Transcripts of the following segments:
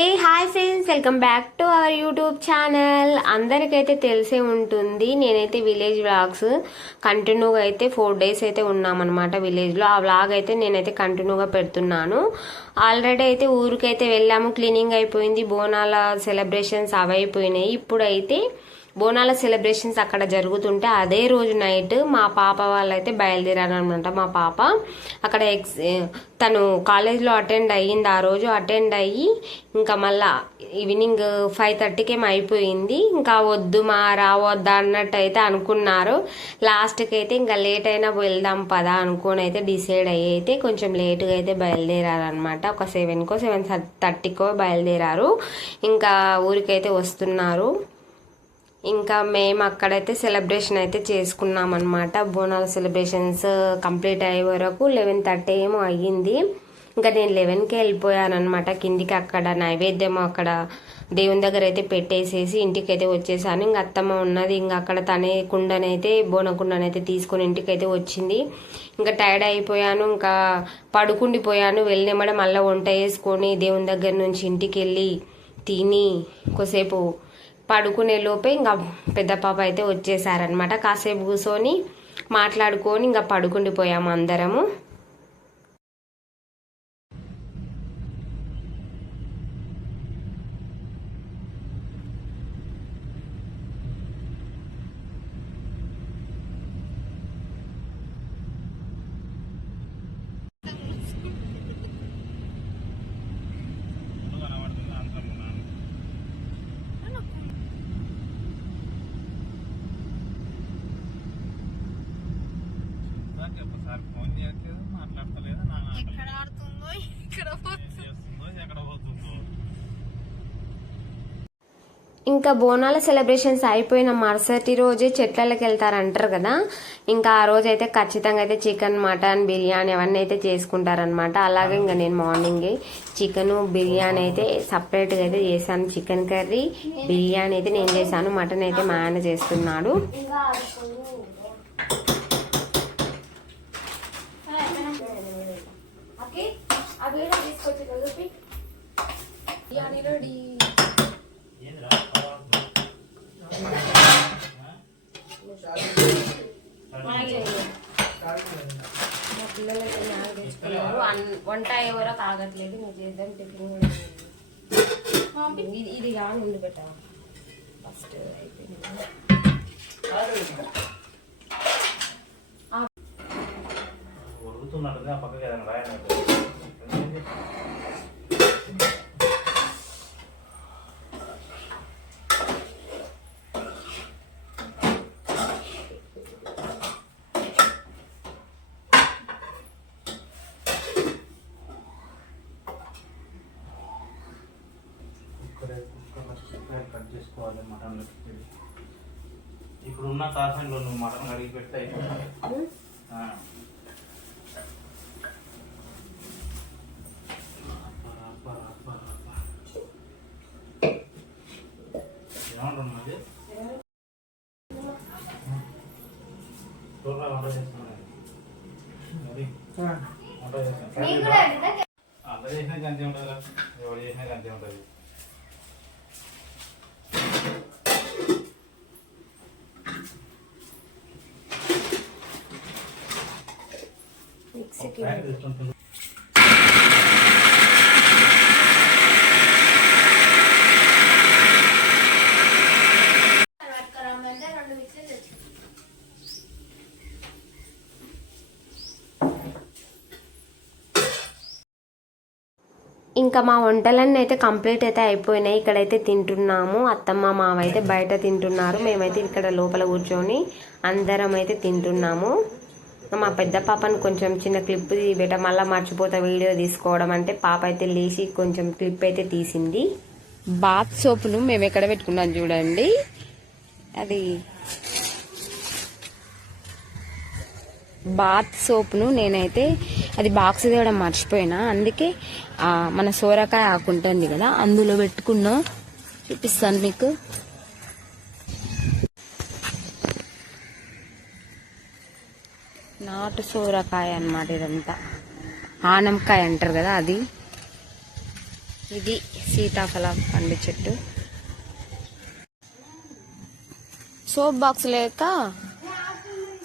A hi friends welcome back to our YouTube channel. అందరికైతే తెలిసే ఉంటుంది నేనైతే విలేజ్ వ్లాగ్స్ కంటిన్యూగా అయితే ఫోర్ డేస్ అయితే ఉన్నామన్నమాట విలేజ్లో ఆ వ్లాగ్ అయితే నేనైతే కంటిన్యూగా పెడుతున్నాను. ఆల్రెడీ అయితే ఊరికైతే వెళ్ళాము క్లీనింగ్ అయిపోయింది బోనాల సెలబ్రేషన్స్ అవి అయిపోయినాయి ఇప్పుడైతే బోనాల సెలబ్రేషన్స్ అక్కడ జరుగుతుంటే అదే రోజు నైట్ మా పాప వాళ్ళైతే బయలుదేరారనమాట మా పాప అక్కడ ఎక్స్ తను కాలేజ్లో అటెండ్ అయ్యింది. ఆ రోజు అటెండ్ అయ్యి ఇంకా మళ్ళా ఈవినింగ్ ఫైవ్ థర్టీకి అయిపోయింది. ఇంకా వద్దు మా రావద్దా అన్నట్టు అయితే అనుకున్నారు. లాస్ట్కి అయితే ఇంకా లేట్ అయినా వెళ్దాం పదా అనుకొని అయితే డిసైడ్ అయ్యి అయితే కొంచెం లేట్గా అయితే బయలుదేరారనమాట ఒక సెవెన్కో సెవెన్ థర్టీకో బయలుదేరారు. ఇంకా ఊరికైతే వస్తున్నారు. ఇంకా మేము అక్కడైతే సెలబ్రేషన్ అయితే చేసుకున్నాం అనమాట బోనాల సెలబ్రేషన్స్ కంప్లీట్ uh, అయ్యే వరకు లెవెన్ థర్టీ ఏమో అయ్యింది. ఇంకా నేను లెవెన్కే వెళ్ళిపోయాను అనమాట కిందికి అక్కడ నైవేద్యం అక్కడ దేవుని దగ్గర అయితే పెట్టేసేసి ఇంటికి అయితే వచ్చేసాను. ఇంకా అత్తమ్మ ఉన్నది. ఇంకా అక్కడ తనే కుండనైతే బోన కుండనైతే తీసుకొని ఇంటికైతే వచ్చింది. ఇంకా టైర్డ్ అయిపోయాను. ఇంకా పడుకుండిపోయాను. వెళ్ళినమ్మడే మళ్ళీ వంట వేసుకొని దేవుని దగ్గర నుంచి ఇంటికి వెళ్ళి తిని కొద్దిసేపు పడుకునే లోపే ఇంకా పెద్ద పాప అయితే వచ్చేసారనమాట కాసేపు కూర్చొని మాట్లాడుకొని ఇంకా పడుకుండిపోయాము అందరము. ఇంకా బోనాల సెలబ్రేషన్స్ అయిపోయిన మరుసటి రోజే చెట్లకి వెళ్తారంటారు కదా. ఇంకా ఆ రోజు అయితే ఖచ్చితంగా అయితే చికెన్ మటన్ బిర్యానీ అవన్నీ అయితే చేసుకుంటారనమాట అలాగే ఇంకా నేను మార్నింగ్ చికెన్ బిర్యానీ అయితే సపరేట్గా అయితే చేశాను. చికెన్ కర్రీ బిర్యానీ అయితే నేను చేశాను. మటన్ అయితే మా ఆయన చేస్తున్నాడు. మా పిల్లలకి మ్యాగీ తెచ్చుకున్నారు వంట ఎవరో తాగట్లేదు నువ్వు చేద్దాం టిఫిన్ కూడా ఇది ఇది కానీ ముందు పెట్టా ఫస్ట్ అయిపోయింది ఉరుగుతున్నట్టుంది ఆ పక్కకి ఏదైనా రాయండి కట్ చేసుకోవాలి మటన్ కాఫీలో నువ్వు మటన్ కడిగి పెడితే అబ్బా. ఏమంటున్నది చూడరా వంట చేస్తున్నాను అది. వంట చేస్తాను అందరూ చేసినాక అంతే ఉంటుంది ఎవరు చేసినాక అంతే ఉంటుంది. ఇంకా మా వంటలన్నీ అయితే కంప్లీట్ అయితే అయిపోయినాయి. ఇక్కడైతే తింటున్నాము. అత్తమ్మ మావ అయితే బయట తింటున్నారు. మేమైతే ఇక్కడ లోపల కూర్చొని అందరం అయితే తింటున్నాము. మా పెద్ద పాపను కొంచెం చిన్న క్లిప్ తీయబెట్ట మళ్ళీ మర్చిపోతా వీడియో తీసుకోవడం అంటే పాప అయితే లేచి కొంచెం క్లిప్ అయితే తీసింది. బాత్ సోపును మేము ఎక్కడ పెట్టుకున్నాం చూడండి. అది బాత్ సోప్ను నేనైతే అది బాక్స్ తేవడం మర్చిపోయినా. అందుకే మన సోరకాయ ఆకుంటుంది కదా అందులో పెట్టుకున్నా. చూపిస్తాను మీకు. నాటు సోరకాయ అన్నమాట ఇదంతా. ఆనంకాయ అంటారు కదా అది. ఇది సీతాఫల పండు చెట్టు. సోప్ బాక్స్ లేక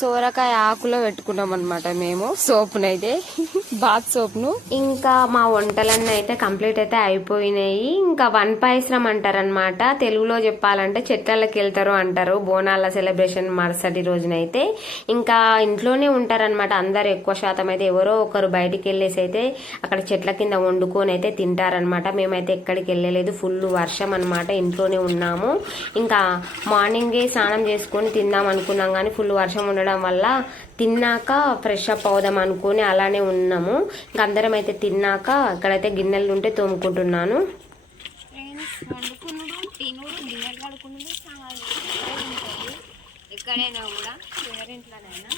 సోరకాయ ఆకులో పెట్టుకున్నాం అనమాట మేము. సోప్నైతే. బాత్ సోప్ను. ఇంకా మా వంటలన్నీ అయితే కంప్లీట్ అయితే అయిపోయినాయి. ఇంకా వన్ పాయసరం అంటారనమాట తెలుగులో చెప్పాలంటే చెట్లకి వెళ్తారు అంటారు. బోనాల సెలబ్రేషన్ మరుసటి రోజునైతే. ఇంకా ఇంట్లోనే ఉంటారనమాట అందరు ఎక్కువ శాతం అయితే ఎవరో ఒకరు బయటికి వెళ్ళేసి అయితే అక్కడ చెట్ల కింద వండుకొని అయితే తింటారనమాట మేమైతే ఎక్కడికి వెళ్ళలేదు. ఫుల్ వర్షం అనమాట ఇంట్లోనే ఉన్నాము. ఇంకా మార్నింగే స్నానం చేసుకొని తిందాం అనుకున్నాం కానీ ఫుల్ వర్షం ఉండడం వల్ల తిన్నాక ఫ్రెష్ అప్ అవుదాం అనుకుని అలానే ఉన్నాము. ఇంకా అందరం అయితే తిన్నాక ఇక్కడైతే గిన్నెలు ఉంటే తోముకుంటున్నాను. ఎక్కడైనా కూడా ఎవరింట్లోనైనా.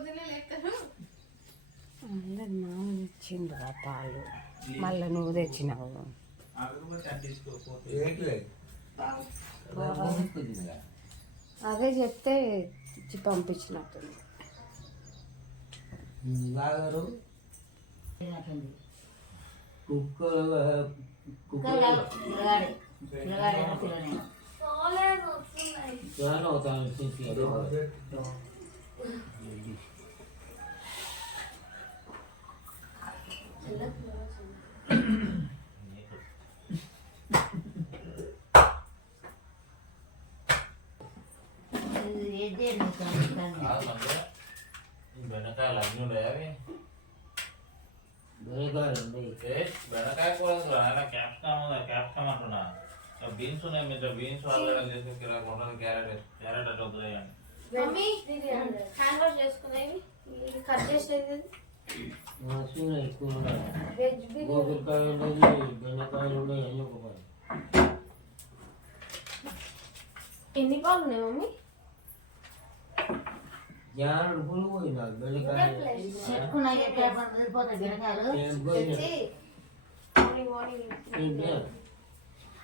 పొద్దున్నే లెక్కను అందరు రా పాలు. మళ్ళీ నువ్వు తెచ్చినావు. అదే చెప్తే ఇచ్చి పంపించినట్టుంది కుక్కలు బెండకాయలు అన్నీ ఉన్నాయి అవి బెరకాయలు ఉన్నాయి ఏ బెండకాయ కూర క్యాప్సికమ్ ఉందా క్యాప్సికమ్ అంటున్నా బీన్స్ ఉన్నాయి మీరు బీన్స్ ఆలుగడ్డ చేసి కొంటారు క్యారెట్ క్యారెట్ అట్లా వాష్ చేసుకునేవి? కట్ చేసేది? మసూర ఎక్కువ గోకరకాయలు ఉన్నాయి బెండకాయలు ఉన్నాయి అన్ని ఒక పది. ఎన్ని పాలు ఉన్నాయి మమ్మీ జానుడు పులు పోయినా బెండకాయలు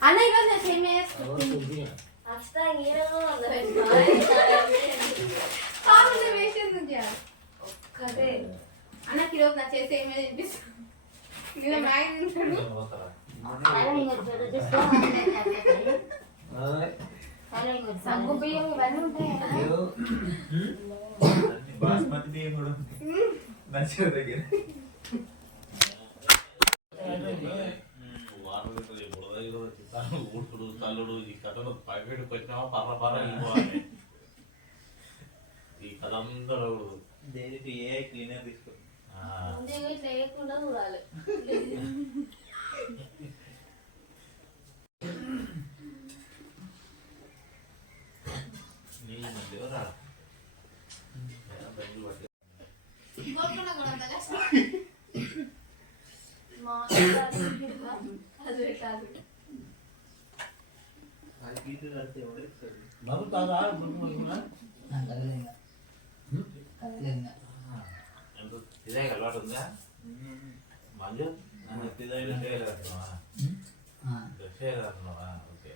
అన్న ఈరోజు నేను సేమ్ తింటే? అస్తా ఏమో వేసేది చేయాలి ఒక్కటే ఈరోజు నా చేసి ఏమీ తినిపిస్తాను నేను మ్యాగీ తింటాడు పోతారా ఆ, సగ్గు బియ్యం ఇవన్నీ ఉంటాయి? కదా ఏవో బాస్మతి బియ్యం కూడా నచ్చిన దగ్గర. ఈ కథను ప్యాకెట్కి వచ్చినామా పర్ర పర్ర వెళ్ళిపోవాలి ఈ కథ అంతా ఉండకూడదు దేనికి ఏ క్లీనర్ తీసుకో ఆ, ముందే ఇట్లా వేయకుండా చూడాలి నీ మధ్య రా ఏదో ఇదే అలవాటు ఉందా? మంజు నన్ను తిదైన చేయలేదంటున్నావా చేయలేదంటున్నావా ఓకే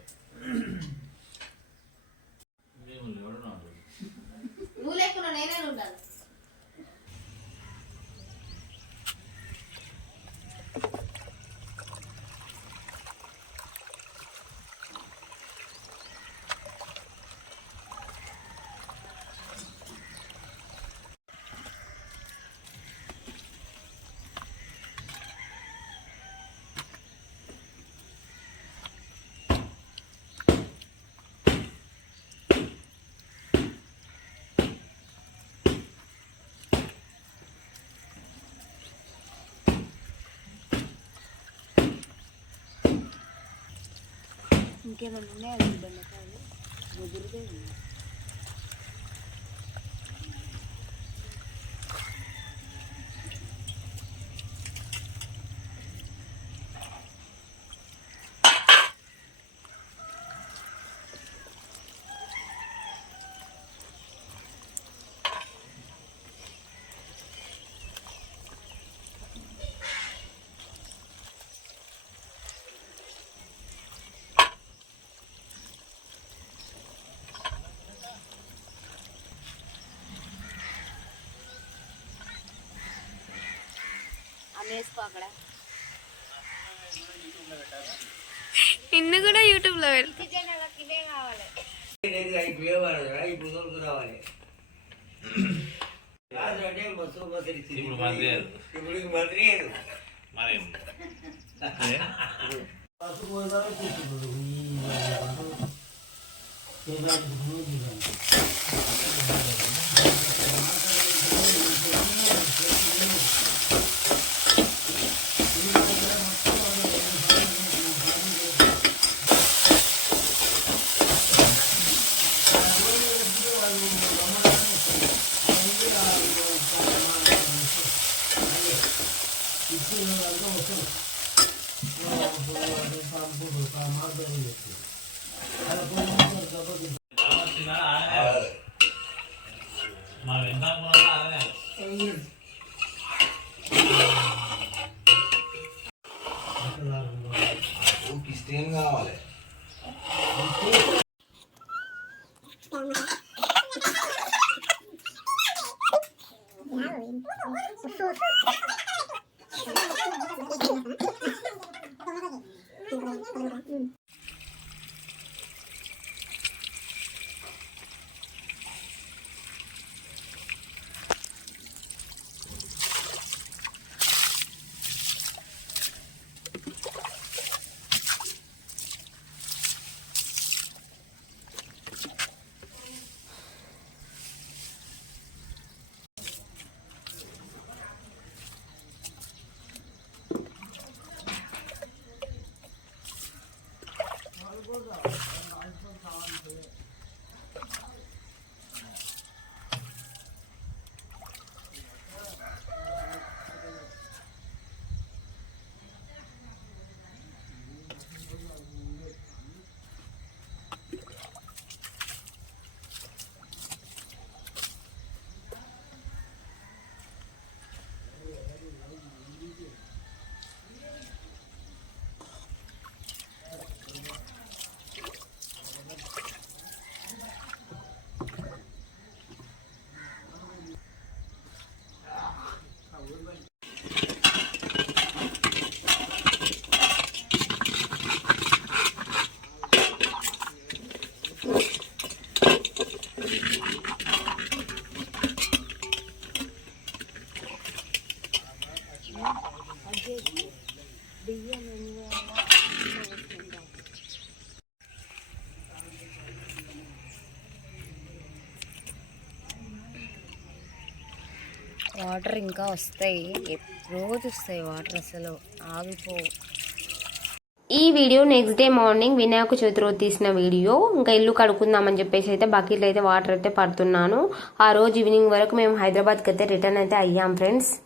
మేము ఎవడున్నావు నువ్వు లేకుండా నేనే ఉండాలి ఇంకేమైనా ఉన్నాయా బెండకాయలు ముదురుదే ఉన్నాయి. అమ్మేసుకో అక్కడ నిన్ను కూడా యూట్యూబ్ లో పెడతా ఇవే కావాలి ఇప్పుడు దొరుకు రావాలి రాజు అంటే బస్సు బస్సు ఇచ్చింది. ఇప్పుడు మంత్రి లేదు. ఇప్పుడు ఇంక మంత్రి లేదు. మరి బస్సు వాటర్ ఇంకా వస్తాయి. రోజు వస్తాయి వాటర్ అసలు. ఆగిపో. ఈ video next day morning Vinayaka Chavithi రోజు తీసిన వీడియో. ఇంకా ఇల్లు కడుక్కుందామని చెప్పేసి అయితే బకెట్లు అయితే వాటర్ అయితే పడుతున్నాను. ఆ రోజు ఈవినింగ్ వరకు మేము హైదరాబాద్కి అయితే రిటర్న్ అయితే అయ్యాం ఫ్రెండ్స్